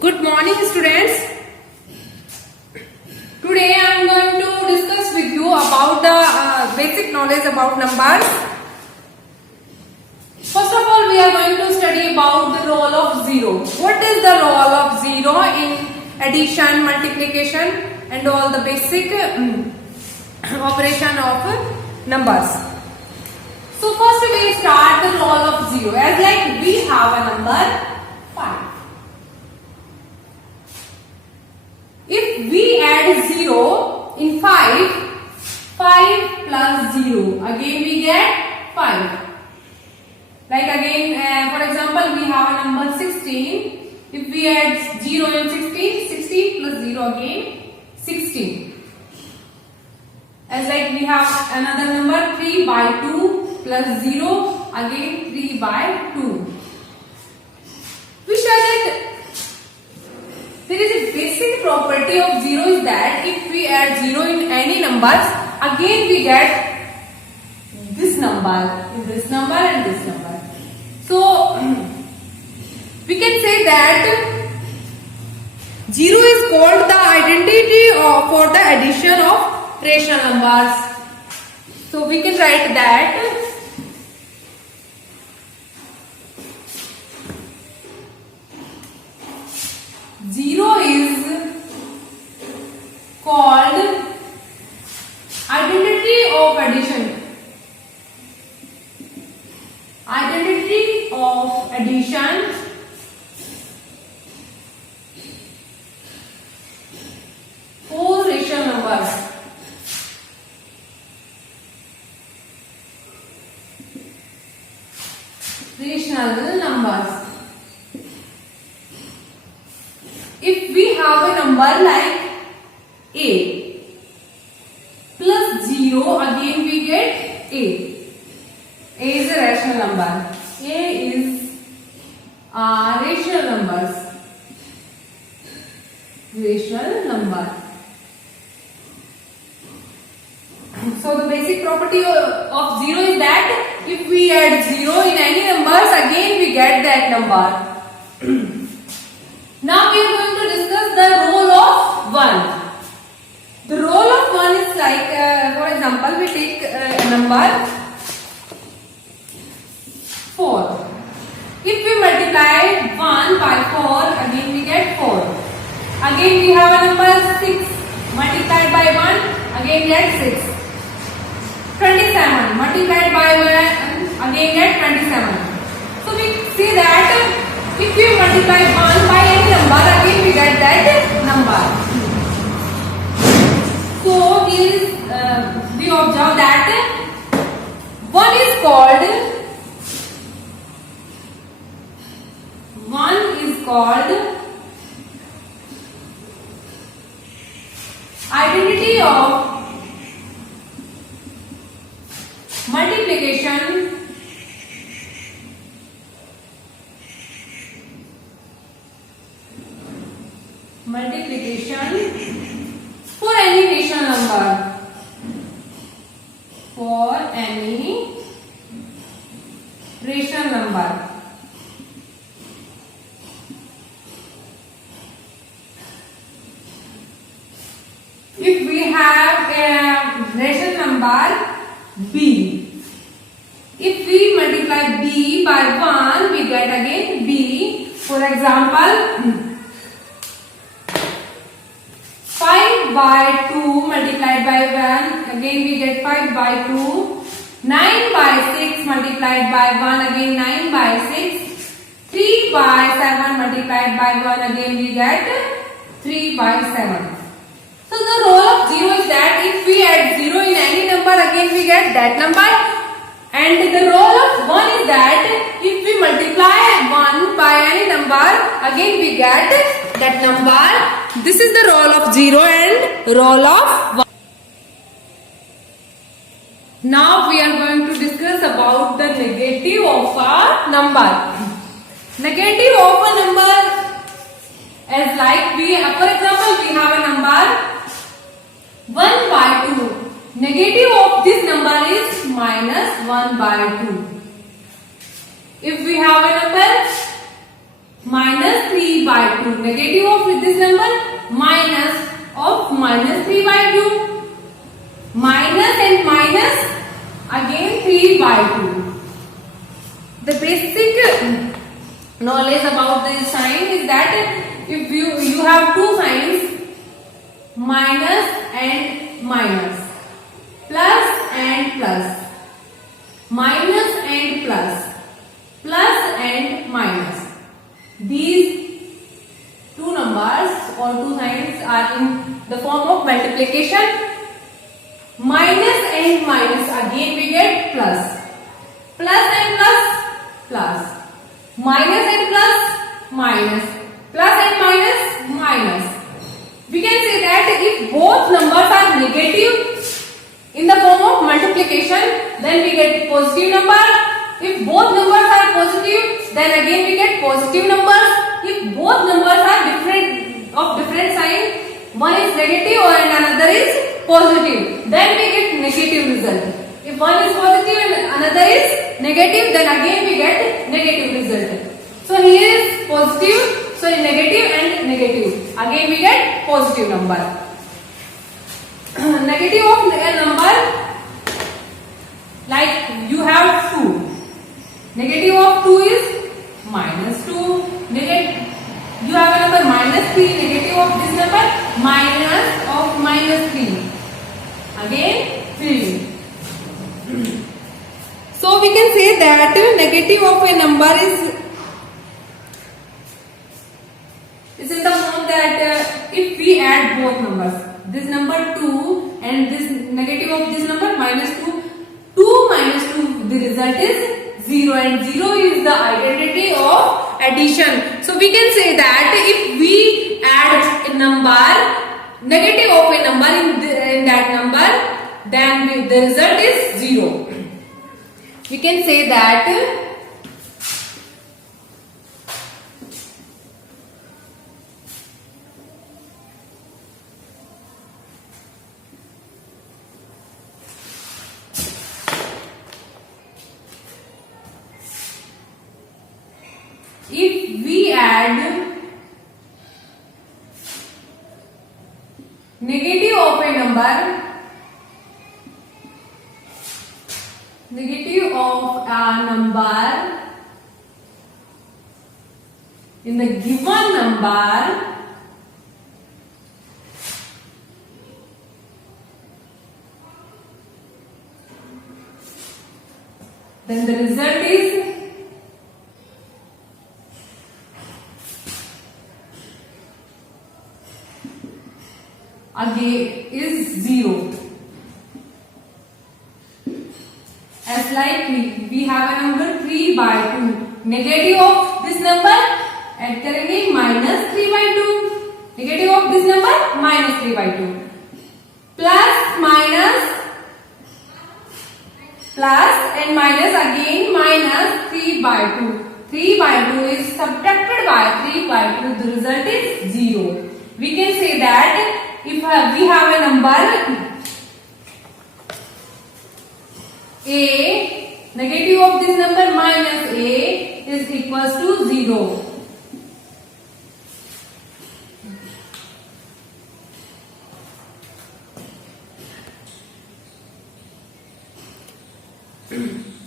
Good morning, students. Today I am going to discuss with you about the basic knowledge about numbers. First of all, we are going to study about the role of zero. What is the role of zero in addition, multiplication, and all the basic operation of numbers? So first we start the role of zero. As like we have a number 5. If we add 0 in 5, 5 plus 0, again we get 5. Like again, for example, we have a number 16. If we add 0 in 16, 16 plus 0 again 16. As like we have another number 3 by 2 plus 0, again 3 by 2. We shall that there is a basic property of 0 is that if we add 0 in any numbers, again we get this number, this number and this number. So we can say that 0 is called the identity for the addition of rational numbers. So we can write that 0 is called identity of addition. Identity of addition for rational numbers. Rational numbers. If we have a number like a plus 0, again we get a. A is a rational number. A is rational numbers. Rational number. So the basic property of 0 is that if we add 0 in any numbers, again we get that number. Now we are going to discuss the role of 1. The role of 1 is like, for example, we take a number 4. If we multiply 1 by 4, again we get 4. Again we have a number 6. Multiplied by 1, again get 6. 27. Multiplied by 1, again get 27. So we see that if we multiply 1 by any number, again we get that number. So here is, we observe that 1 is called identity of multiplication for any rational number. For any rational number. If we have a rational number b, if we multiply b by 1, we get again b. For example, 5 by 2 multiplied by 1, again we get 5 by 2. 9 by 6 multiplied by 1, again 9 by 6. 3 by 7 multiplied by 1, again we get 3 by 7. So the role of 0 is that if we add 0 in any number, again we get that number. And the role of 1 is that if we multiply 1 by any number, again we get that number. This is the role of 0 and role of 1. Now we are going to discuss about the negative of a number. Negative of a number as like for example, we have a number 1 by 2. Negative of this number is minus 1 by 2. If we have a number minus 3 by 2. Negative of this number minus of minus 3 by 2. Minus and minus again 3 by 2. The basic knowledge about this sign is that if you have two signs, minus and minus, plus and plus, minus and plus, plus and minus. These two numbers or two signs are in the form of multiplication. Minus and minus, again we get plus. Plus and plus, plus. Minus and plus, minus. Plus and minus, minus. We can say that if both numbers are negative in the form of multiplication, then we get positive number. If both numbers are positive, then again we get positive numbers. If both numbers are different sign, one is negative and another is positive, then we get negative result. If one is positive and another is negative, then again we get negative result. So here is positive, so negative and negative. Again we get positive number. Negative of a number, like you have 2. Negative of 2 is minus 2. You have a number minus 3. Negative of this number minus of minus 3. Again 3. So we can say that negative of a number is in the form that if we add both numbers, this number 2 and this negative of this number minus 2, 2 minus 2, the result is 0, and 0 is the identity of addition. So we can say that if we add a number, negative of a number in that number, then the result is 0. We can say that if we add negative of a number, in the given number, then the result is again is 0. As like we have a number 3 by 2. Negative of this number, add करेंगे minus 3 by 2. Negative of this number minus 3 by 2. Plus minus, plus and minus again minus 3 by 2. 3 by 2 is subtracted by 3 by 2. The result is 0. We can say that if we have a number a, negative of this number minus a is equals to 0.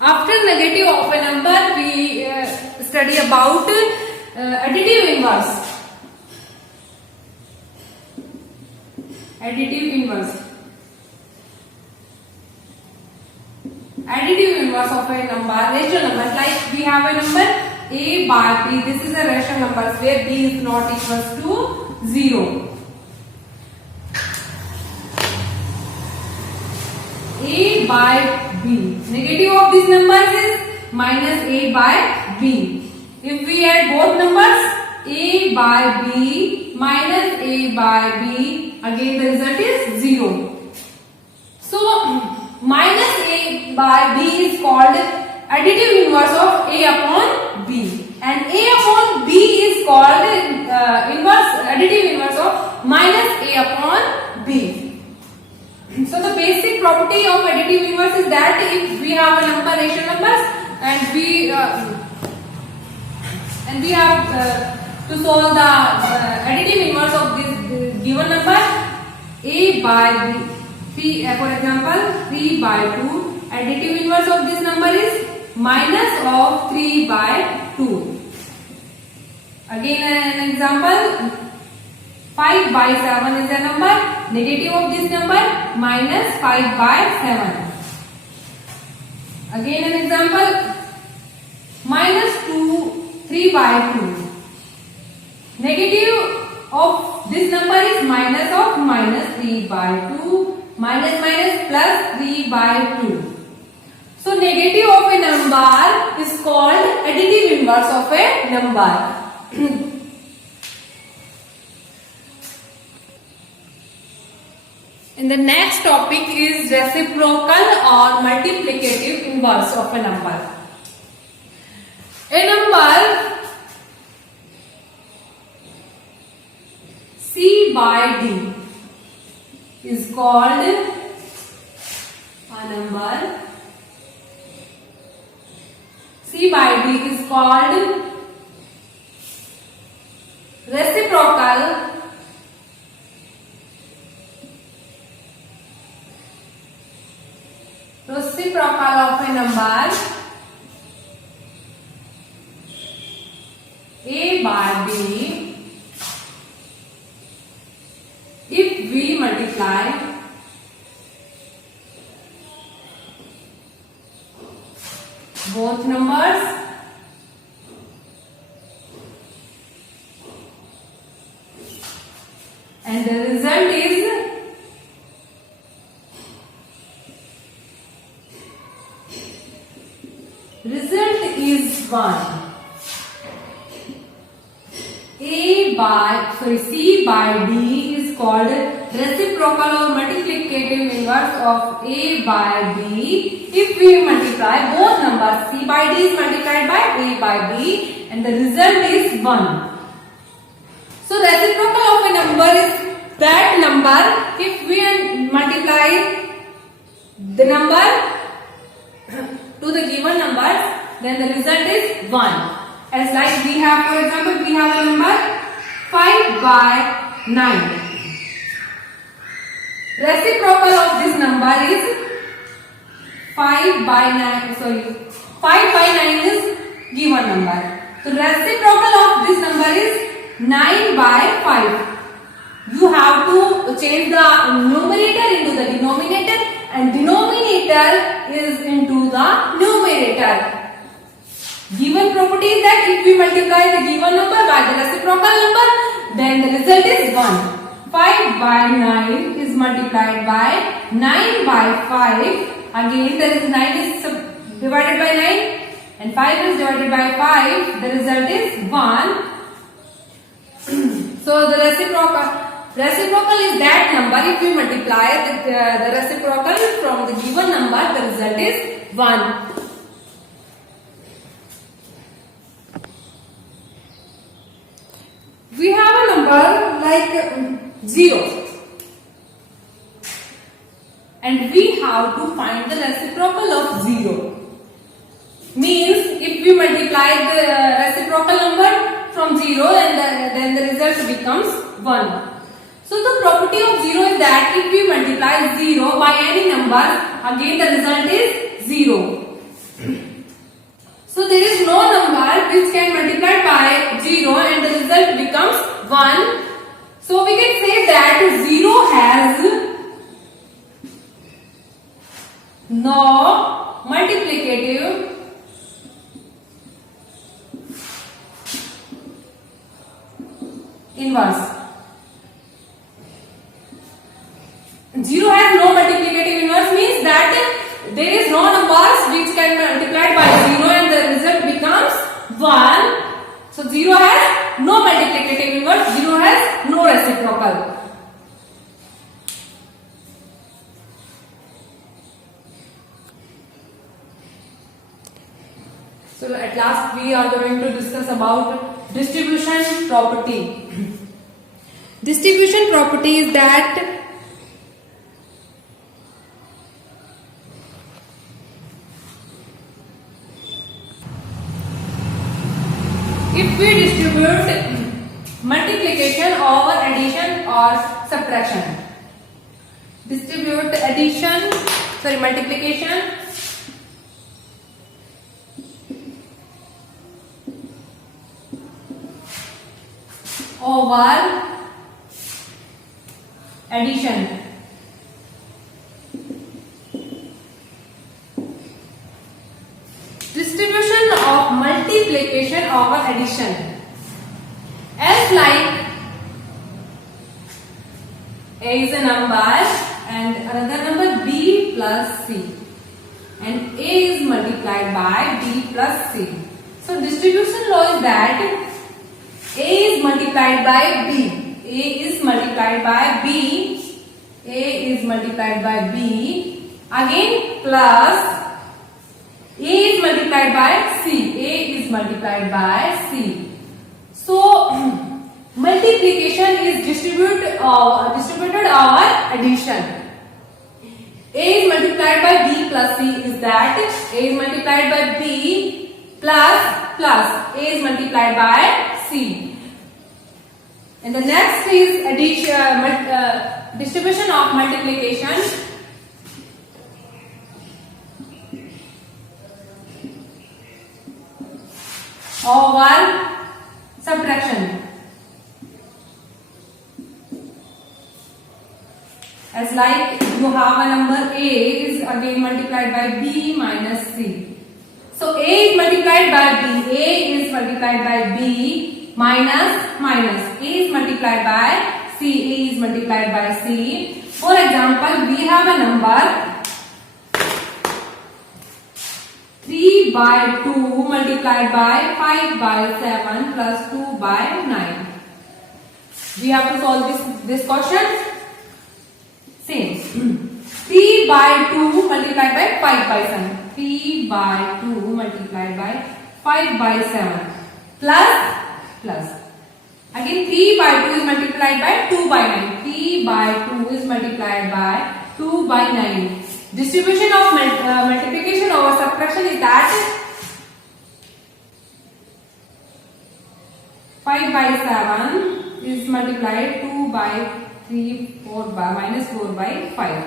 After negative of a number, we study about additive inverse. Additive inverse. Additive inverse of a number, rational number. Like we have a number a by b. This is a rational number where b is not equals to 0. A by b. Negative of these numbers is minus a by b. If we add both numbers, a by b minus a by b, again the result is 0. So minus a by b is called additive inverse of a upon b, and a upon b is called additive inverse of minus a upon b. So the basic property of additive inverse is that if we have a number, rational numbers, and and we have to solve the additive inverse of this given number. A by B, 3, for example 3 by 2. Additive inverse of this number is minus of 3 by 2. Again an example, 5 by 7 is a number. Negative of this number minus 5 by 7. Again an example, minus 3 by 2. Negative of this number is minus of minus 3 by 2. Minus minus plus 3 by 2. So negative of a number is called additive inverse of a number. And the next topic is reciprocal or multiplicative inverse of a number. A number C by D is called a number C by D is called reciprocal of a number A by B if we multiply both numbers and the result is 1. C by D is called reciprocal or multiplicative inverse of A by B if we multiply both numbers. C by D is multiplied by A by B and the result is 1. So reciprocal of a number is that number if we multiply the number to the given numbers, then the result is 1. As like we have, for example, we have a number 5 by 9. Reciprocal of this number is 5 by 9 is given number. So reciprocal of this number is 9 by 5. You have to change the numerator into the denominator and denominator is into the numerator. Given property is that if we multiply the given number by the reciprocal number, then the result is 1. 5 by 9 is multiplied by 9 by 5. Again there is 9 is divided by 9 and 5 is divided by 5. The result is 1. So the reciprocal is that number. If we multiply the reciprocal from the given number, the result is 1. We have a number like 0 and we have to find the reciprocal of 0. Means if we multiply the reciprocal number from 0 and then the result becomes 1. So the property of 0 is that if we multiply 0 by any number, again the result is 0. So there is no number which can multiply by 0 and the result becomes 1. So we can say that 0 has no multiplicative inverse. 0 has no multiplicative inverse means that there is no numbers which can multiply by 0 and the result becomes 1. So 0 has no multiplicative inverse, 0 has no reciprocal. So at last we are going to discuss about distribution property. Distribution property is that if we multiplication over addition or subtraction. Distribute multiplication over addition. Distribution of multiplication over addition. As like A is a number and another number B plus C, and A is multiplied by B plus C. So distribution law is that A is multiplied by B, A is multiplied by B, A is multiplied by B, again plus A is multiplied by C, A is multiplied by C. So multiplication is distributed over addition. A is multiplied by B plus C is that A is multiplied by B plus A is multiplied by C. And the next is addition, distribution of multiplication over subtraction. As like you have a number A is again multiplied by B minus C. So A is multiplied by B, A is multiplied by B minus. A is multiplied by C, A is multiplied by C. For example, we have a number 3 by 2 multiplied by 5 by 7 plus 2 by 9. We have to solve this question. Same. 3 by 2 multiplied by 5 by 7. 3 by 2 multiplied by 5 by 7 plus. Again 3 by 2 is multiplied by 2 by 9. 3 by 2 is multiplied by 2 by 9. Distribution of multiplication over subtraction is that 5 by 7 is multiplied 2 by 3, 4 by minus 4 by 5.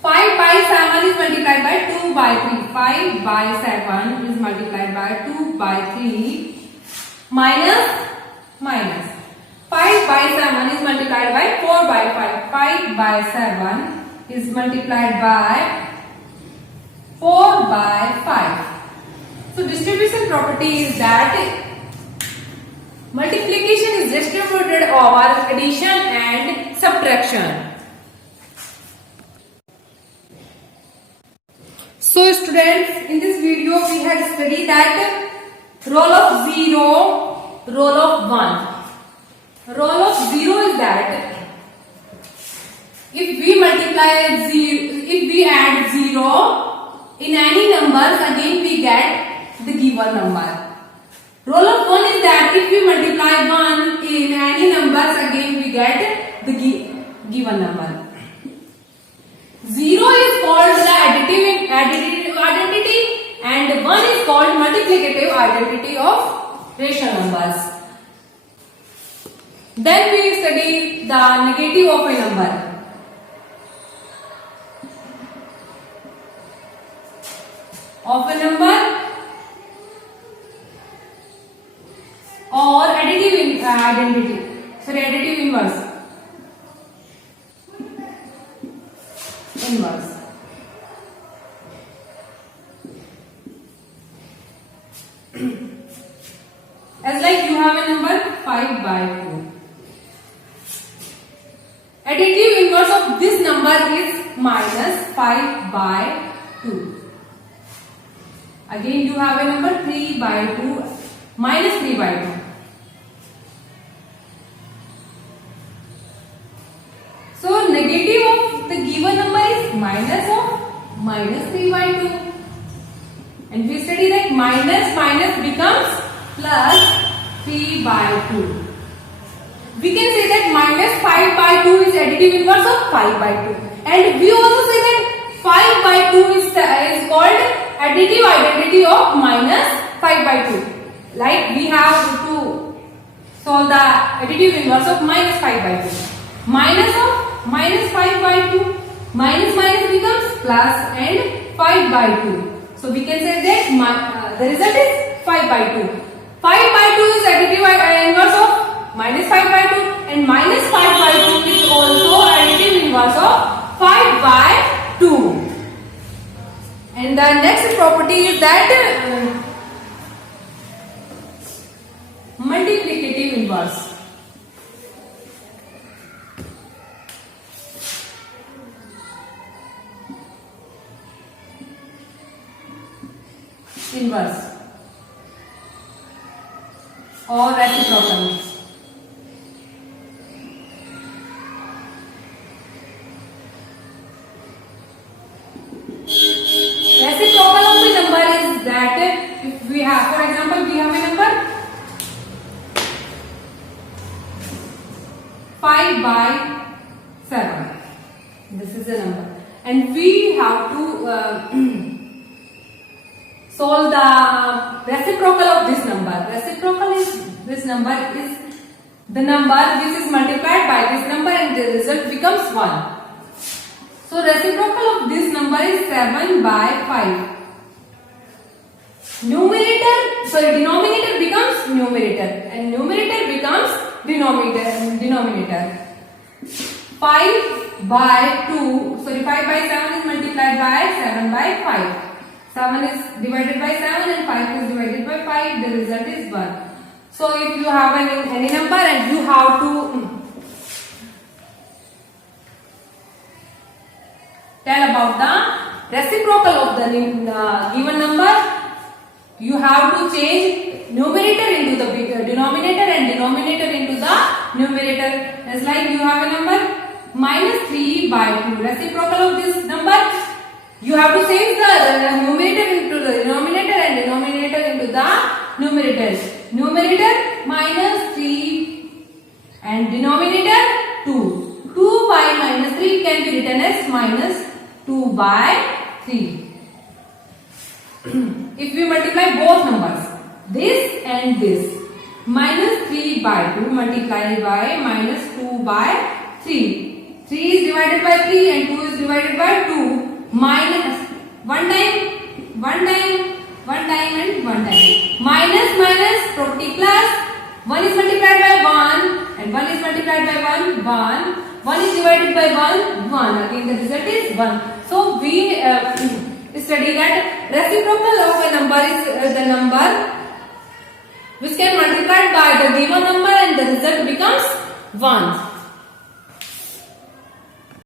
5 by 7 is multiplied by 2 by 3. 5 by 7 is multiplied by 2 by 3 minus. 5 by 7 is multiplied by 4 by 5. 5 by 7 is multiplied by 4 by 5. So distribution property is that multiplication is distributed over addition and subtraction. So students, in this video we had studied that role of 0, role of 1. Role of 0 is that if we add 0 in any numbers, again we get the given number. Role of 1 is that if we multiply 1 in any numbers, again we get the given number. 0 is called the additive identity and 1 is called multiplicative identity of rational numbers. Then we study the negative of a number. Of a number or additive additive inverse. As like you have a number 5 by 2. Additive inverse of this number is minus 5 by 2. Again you have a number 3 by 2 minus 3 by 2. So negative of the given number is minus 3 by 2. And we study that minus becomes plus 3 by 2. We can say that minus 5 by 2 is additive inverse of 5 by 2. And we also say that 5 by 2 is called additive identity of minus 5 by 2. Like we have to additive inverse of minus 5 by 2. Minus of minus 5 by 2. Minus minus becomes plus and 5 by 2. So we can say that the result is 5 by 2. 5 by 2 is additive inverse of minus 5 by 2 and minus 5 by 2 is also additive inverse of 5 by 2. And the next property is that multiplicative inverse. Inverse or reciprocal. Reciprocal of the number is that if we have, for example, we have a number 5 by 7. This is a number, and we have to solve the reciprocal of this number. Reciprocal is this number is the number which is multiplied by this number and the result becomes 1. So reciprocal of this number is 7 by 5. Denominator becomes numerator and numerator becomes denominator. 5 by 5 by 7 is multiplied by 7 by 5. 7 is divided by 7 and 5 is divided by 5. The result is 1. So if you have any number and you have to tell about the reciprocal of the given number, you have to change numerator into the denominator and denominator into the numerator. As like you have a number minus 3 by 2. Reciprocal of this number, you have to change the numerator into the denominator and denominator into the numerator. Numerator minus 3 and denominator 2. 2 by minus 3 can be written as minus 2 by 3. If we multiply both numbers, this and this, minus 3 by 2 multiplied by minus 2 by 3. 3 is divided by 3 and 2 is divided by 2. Minus 1 time and 1 time. Minus property plus 1 is multiplied by 1 and 1 is multiplied by 1. 1 is divided by 1. Again the result is 1. So we study that reciprocal of a number is the number which can multiply by the given number and the result becomes 1.